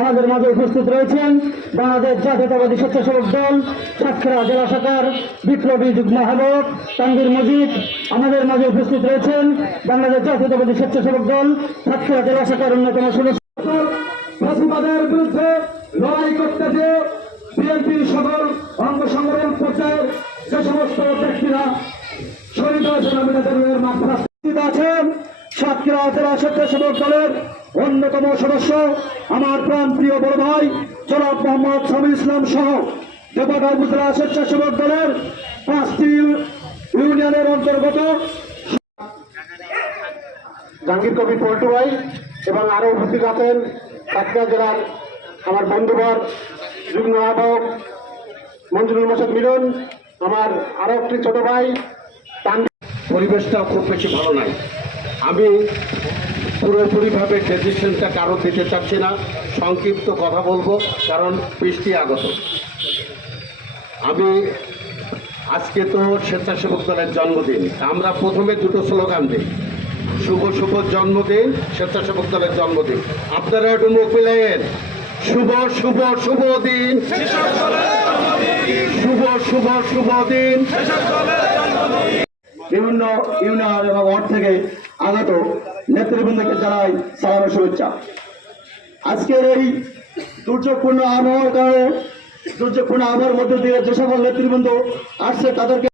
আমাদের মাঝে উপস্থিত রয়েছেন। বাংলাদেশ জাতীয়তাবাদী স্বেচ্ছাসেবক দল, সাতক্ষীরা জেলা শাখার বিপ্লবী যুগ্ম আহ্বায়ক তানভীর মজিদ আমাদের মাঝে উপস্থিত রয়েছেন। বাংলাদেশ জাতীয়তাবাদী স্বেচ্ছাসেবক দল, সাতক্ষীরা জেলা শাখার অন্যতম সদস্য। বিরুদ্ধে লড়াই করতে যে বিএনপির সকল অঙ্গ সংগঠন পর্যায়ের যে সমস্ত ব্যক্তিরা শহীদ হয়েছেন আমি তাদের মাত্রা আছেন, সাতক্ষীরা জেলা স্বেচ্ছাসেবক দলের অন্যতম সদস্য আমার প্রাণ প্রিয় বড় ভাই জনাব মোহাম্মদ সামিল ইসলাম সহ দেবতা উপজেলা স্বেচ্ছাসেবক দলের পাঁচটি ইউনিয়নের অন্তর্গত জাহাঙ্গীর কবি পল্টু ভাই এবং আরও উপস্থিত আছেন সাতক্ষীরা জেলার আমার বন্ধুবর, যুগ্ম আহ্বায়ক মঞ্জুরুল মোসাদ মিলন, আমার আরও একটি ছোট ভাই পরিবেশটা খুব বেশি ভালো নাই। আমি পুরোপুরিভাবে ডেসিশনটা কারও দিতে চাচ্ছি না, সংক্ষিপ্ত কথা বলব, কারণ বৃষ্টি আগত। আমি আজকে তো স্বেচ্ছাসেবক দলের জন্মদিন, আমরা প্রথমে দুটো স্লোগান দিই। শুভ শুভ জন্মদিন, স্বেচ্ছাসেবক দলের জন্মদিন। আপনারা একটু মুখ মিলাইয়েন। শুভ শুভ শুভ দিন। শুভ শুভ দিন। বিভিন্ন ইউনিয়ন এবং ওয়ার্ড থেকে আগত নেতৃবৃন্দকে জানাই সালামের শুভেচ্ছা। আজকের এই দুর্যোগপূর্ণ আবহাওয়ার কারণে, দুর্যোগপূর্ণ আবহাওয়ার মধ্যে দিয়ে যে সকল নেতৃবৃন্দ আসছে, তাদেরকে